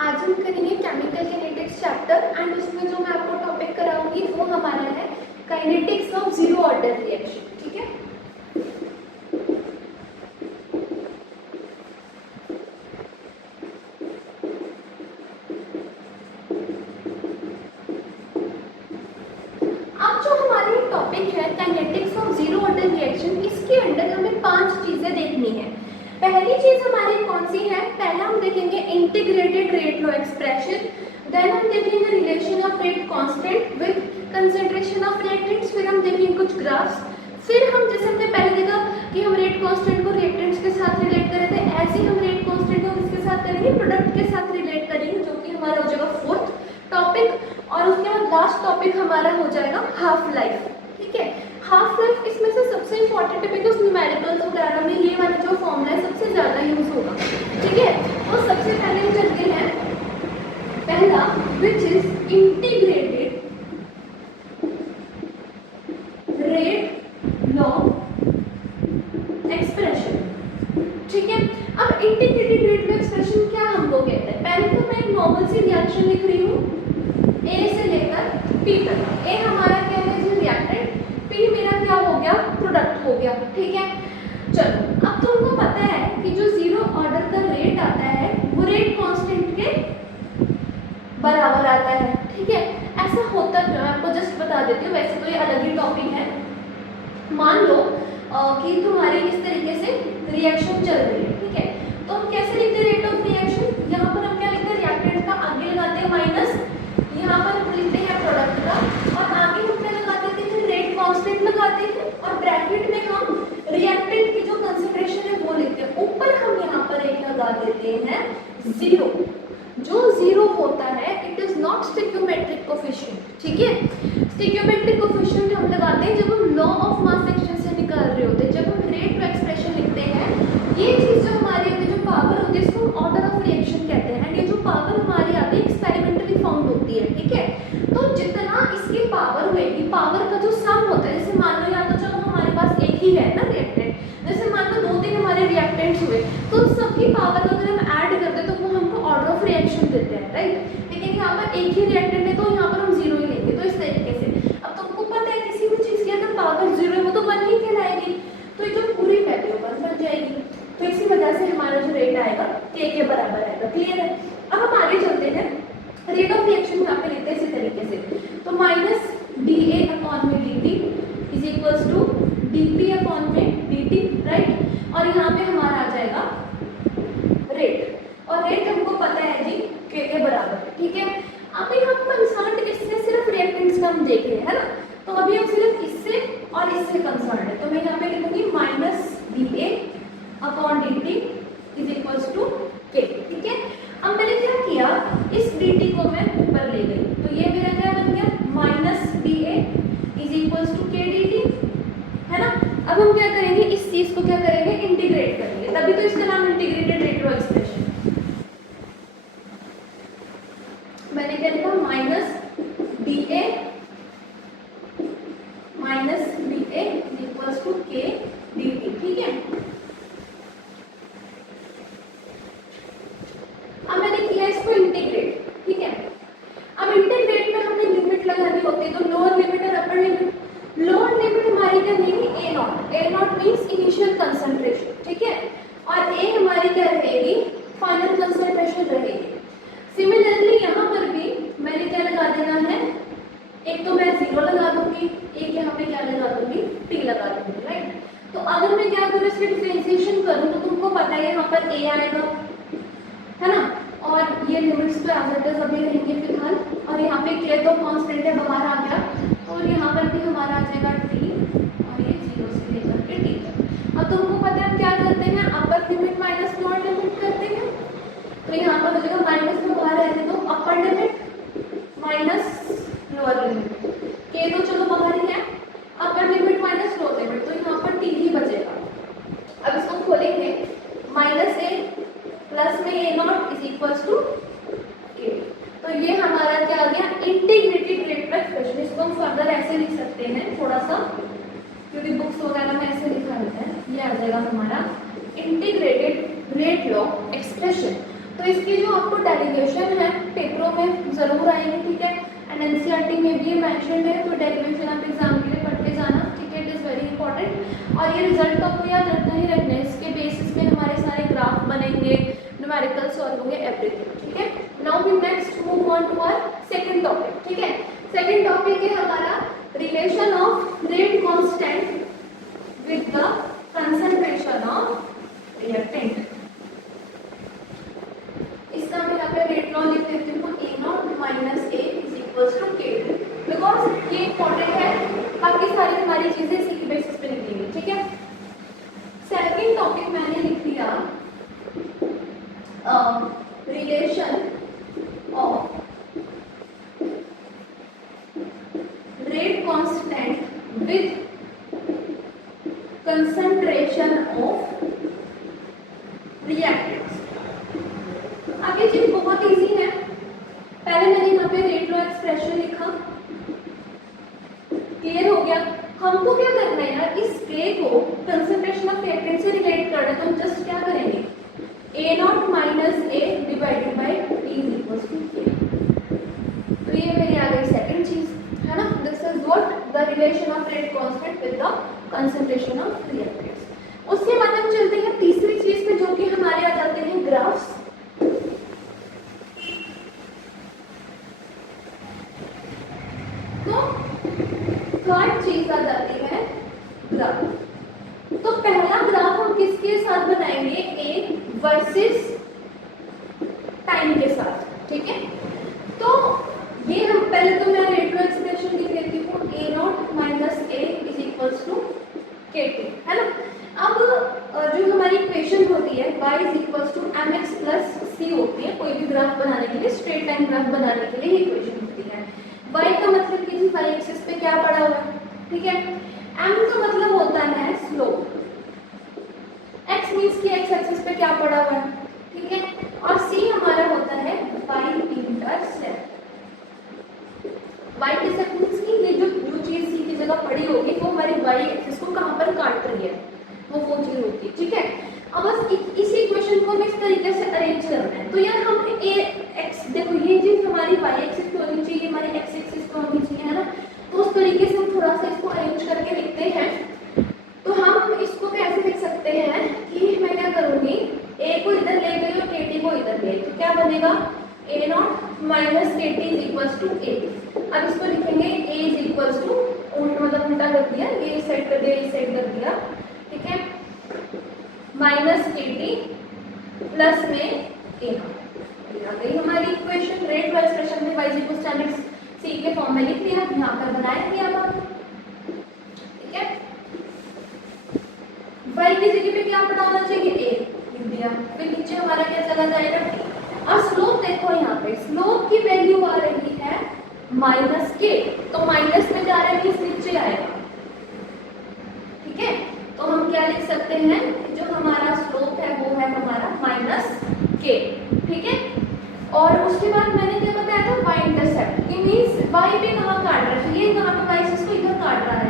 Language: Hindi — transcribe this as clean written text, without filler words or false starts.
आज हम करेंगे केमिकल काइनेटिक्स चैप्टर एंड उसमें जो मैं आपको टॉपिक कराऊंगी वो हमारा है kinetics of zero order reaction. ठीक है, अब जो हमारी टॉपिक है kinetics of zero order reaction, इसके अंदर हमें 5 चीजें देखनी है। पहली चीज हमारी कौन सी है? पहला हम देखेंगे integrated rate law expression, then हम देखेंगे relation of rate constant with concentration of reactants, फिर हम देखेंगे कुछ ग्राफ्स, फिर हम जैसे हमने पहले देखा कि हम रेट कांस्टेंट को रिएक्टेंट्स के साथ रिलेट कर रहे थे, ऐसे ही हम रेट कांस्टेंट को किसके साथ करेंगे? प्रोडक्ट के साथ रिलेट करेंगे, जो कि हमारा हो जाएगा 4th टॉपिक। और उसके बाद लास्ट टॉपिक हमारा हो जाएगा हाफ लाइफ। ठीक है, हाफ लाइफ इसमें से सबसे इंपॉर्टेंट है बिकॉज न्यूमेरिकल्स वगैरह में ये वाला जो फॉर्मूला है सबसे ज़्यादा यूज होगा। ठीक है, तो सबसे पहले हम चलते हैं पहला, which is integrated rate law expression. ठीक है, अब इंटीग्रेटेड रेट लॉ एक्सप्रेशन क्या हमको कहते हैं? पहले तो मैं एक नॉर्मल सी रिएक्शन लिख रही हूँ ए से लेकर पी तक। ए हमारा क्या है जो रिएक्टेंट, पी मेरा क्या हो गया? प्रोडक्ट हो गया। ठीक है, चलो अब तुमको पता है कि जो जीरो ऑर्डर का रेट आता है वो रेट कांस्टेंट के बराबर आता है। ठीक है, ऐसा होता क्यों? मैं आपको जस्ट बता देती हूँ, वैसे तो ये अलग ही टॉपिक है। मान लो कि तुम्हारी इस तरीके से रिएक्शन चल रही है। ठीक है, तो हम कैसे लिखते हैं रेट ऑफ रिएक्शन? यहाँ पर हम क्या लिखते हैं? रिएक्टेंट का आगे लगाते हैं माइनस, यहाँ पर हम लिखते हैं प्रोडक्ट का, और आगे हम क्या लगाते हैं? रेट कांस्टेंट लगाते हैं, और ब्रैकेट में हम रिएक्टेंट की जो कंसंट्रेशन है वो लिखते हैं। ऊपर हम यहाँ पर एक लगा देते हैं जीरो। जो जीरो होता है इट इज नॉट स्टिक्योमेट्रिक कोफिशिएंट। ठीक है, स्टिक्योमेट्रिक कोफिशिएंट हम लगाते हैं जब हम लॉ ऑफ मास एक्शन से निकाल रहे होते हैं। जब हम रेट एक्सप्रेशन लिखते हैं, ये चीज जो हमारी जो पावर होती है इसको हम ऑर्डर ऑफ रिएक्शन कहते हैं। ये जो पावर हमारी आती है एक्सपेरिमेंटली फाउंड होती है। ठीक है, तो जितना इसकी पावर होगी, पावर का जो सम होता है, जैसे मान लो या तो चलो हमारे पास एक ही है ना रिएक्टेंट, जैसे मान लो 2-3 हमारे रिएक्टेंट्स हुए, तो सबकी पावर को अगर हम ऐड करते हैं तो वो हमको ऑर्डर ऑफ रिएक्शन देते हैं, राइट। लेकिन यहाँ पर एक ही रिएक्टेंट है तो यहाँ पर हम जीरो ही लेंगे। तो इस तरीके से अब तुमको पता है किसी भी चीज की अगर पावर जीरो है वो तो 1 ही कहलाएगी, तो ये जो पूरी वैल्यू 1 बन जाएगी। तो इसी वजह से हमारा जो रेट आएगा के बराबर आएगा। क्लियर है? अब हम आगे चलते हैं, रेट ऑफ रिएक्शन यहाँ पे लेते हैं इसी तरीके से, तो माइनस dA अपॉन में dt is equals to dP upon में dt, राइट। और यहाँ पे हमारा आ जाएगा रेट, और रेट हमको पता है जी के बराबर है। ठीक है, अभी हम कंसर्न किससे? सिर्फ रिएक्टेंट्स का हम देख रहे हैं, है ना। तो अभी हम सिर्फ इससे और इससे कंसर्न है, तो मैं यहाँ पे लिखूंगी minus dA upon dt is equals to K. ठीक है, अब मैंने क्या किया, इस dt को मैं ऊपर ले गई, तो ये मेरा क्या बन गया? Minus dA is equals to K dt, है ना। अब हम क्या करेंगे? इस चीज को क्या करेंगे? इंटीग्रेट करेंगे, तभी तो इसका नाम इंटीग्रेटेड रेट लॉ एक्सप्रेशन। मैंने क्या लिखा? Minus dA is equals to K dt। ठीक है, अब मैंने किया इसको इंटीग्रेट। ठीक है, अब इंटीग्रेट में हमने लिमिट लगानी होती है, तो लोअर लिमिट और अपर लिमिट। लोअर लिमिट हमारी क्या रहेगी? ए नॉट मीन्स इनिशियल कंसंट्रेशन। ठीक है, और ए हमारी क्या रहेगी? फाइनल कंसंट्रेशन रहेगी। सिमिलरली यहाँ पर भी मैंने क्या लगा देना है? एक तो मैं 0 लगा दूंगी, एक यहाँ पे क्या लगा दूंगी? टी लगा दूंगी, राइट। तो अगर मैं क्या करूँ, इसकी डिफरेंशिएशन करूँ, तो तुमको पता है यहाँ पर ए आएगा, है ना, और ये लिमिट्स तो एज इट इज अभी रहेंगे फिलहाल, और यहाँ पे के तो कांस्टेंट है बाहर आ गया, और यहाँ पर भी हमारा आ जाएगा टी, और ये 0 से लेकर के टी तक। अब तुमको पता है हम क्या करते हैं? Upper limit minus lower limit करते हैं, तो यहाँ पर हो जाएगा माइनस में बाहर रहते तो upper limit minus lower limit, के तो चलो बाहर ही है, upper limit minus lower limit, तो यहाँ पर टी ही बचेगा। अब इसको खोलेंगे, माइनस ए प्लस में ए नॉट इज इक्वल्स टू के, तो ये हमारा क्या आ गया? Integrated rate law expression. इसको हम फर्दर ऐसे लिख सकते हैं थोड़ा सा, क्योंकि बुक्स वगैरह में ऐसे लिखा रहता है। ये आ जाएगा हमारा इंटीग्रेटेड रेट लॉ एक्सप्रेशन। तो इसकी जो आपको डेरिवेशन है पेपरों में ज़रूर आएंगे, ठीक है, एंड एनसीईआरटी में भी मेंशन है, तो डेरिवेशन आप एग्जाम के लिए पढ़ते जाना, ठीक है, इट इज़ वेरी इंपॉर्टेंट। और ये रिजल्ट आपको याद रखना ही रखना है, इसके बेसिस पे हमारे सारे ग्राफ बनेंगे, न्यूमेरिकल सॉल्व होंगे, एवरीथिंग, ठीक है। Now we next move on to our second topic, ठीक है। सेकंड टॉपिक है हमारा relation of rate constant with the concentration of reactant. इसका मैं यहाँ पे रेट लॉ लिख देती हूँ, A0 minus A is equals to K, because ये इंपॉर्टेंट है, बाकी सारी हमारी चीजें इसी की बेसिस पे लिखेंगे, ठीक है। सेकंड टॉपिक मैंने लिख दिया relation of rate constant with concentration of reactants. अब ये चीज बहुत इजी है, पहले मैंने यहाँ पे रेट लॉ एक्सप्रेशन लिखा, क्लियर हो गया। हमको क्या करना है यार, इस K को कंसंट्रेशन ऑफ रिएक्टेंट से रिलेट करना है, तो हम जस्ट क्या करेंगे, A0 minus A divided by T is equals to K। तो ये मेरी आ गई सेकंड चीज, है ना, this is what the relation of rate constant with the concentration of reactants. उसके बाद हम चलते हैं तीसरी चीज पे, जो कि हमारे आ जाते हैं ग्राफ्स। तो थर्ड चीज आ जाती है ग्राफ। तो पहला ग्राफ हम किसके साथ बनाएंगे, ए वर्सेस टाइम के साथ, ठीक है। तो ये हम पहले, तो मैं रेट लॉ एक्सप्रेशन लिख देती हूँ, A0 minus A is equals to K2, है ना। अब जो हमारी इक्वेशन होती है y is equals to mx plus c होती है, कोई भी ग्राफ बनाने के लिए, स्ट्रेट लाइन ग्राफ बनाने के लिए इक्वेशन होती है। y का मतलब कि y एक्सिस पे क्या पड़ा हुआ है, ठीक है। m का मतलब होता है स्लोप, x मींस कि x एक्सिस पे क्या पड़ा हुआ है, ठीक है, और c हमारा होता है y intercept. y intercept means कि ये जो चीज c की जगह पड़ी होगी वो हमारी y एक्सिस को कहां पर काट रही है, वो चीज होती है, ठीक है। अब बस इसी इक्वेशन को हमें इस तरीके से अरेंज करना है। तो यार हम a x, देखो ये चीज हमारी y एक्सिस पे होनी चाहिए, हमारी x एक्सिस पे होनी चाहिए, है ना। तो उस तरीके से हम थोड़ा सा इसको अरेंज करके लिखते हैं। तो हम इसको कैसे लिख सकते हैं कि मैं क्या करूंगी, a को इधर ले गई और kt को इधर ले, तो क्या बनेगा, A0 minus kt is equals to a। अब इसको लिखेंगे a इज इक्वल्स टू, मतलब उल्टा कर दिया, ये इस साइड कर दिया, इस साइड कर दिया, ठीक है, माइनस kt प्लस में A0। आ गई हमारी इक्वेशन। रेट लॉ एक्सप्रेशन में y is equals to mx c के फॉर्म में लिख दिया, यहाँ पर बनाया दिया था, ठीक है। y की जगह पे क्या पड़ा होना चाहिए, a लिख दिया, फिर नीचे हमारा क्या चला जाएगा t। और स्लोप देखो, यहाँ पे स्लोप की वैल्यू आ रही है माइनस k, तो माइनस में जा रहा है, इस नीचे आएगा, ठीक है। तो हम क्या लिख सकते हैं, जो हमारा स्लोप है वो है हमारा माइनस k, ठीक है। और उसके बाद मैंने क्या बताया था, y इंटरसेप्ट, ये मींस y पे कहाँ काट रहा है, ये कहाँ पे y इसको इधर काट रहा है,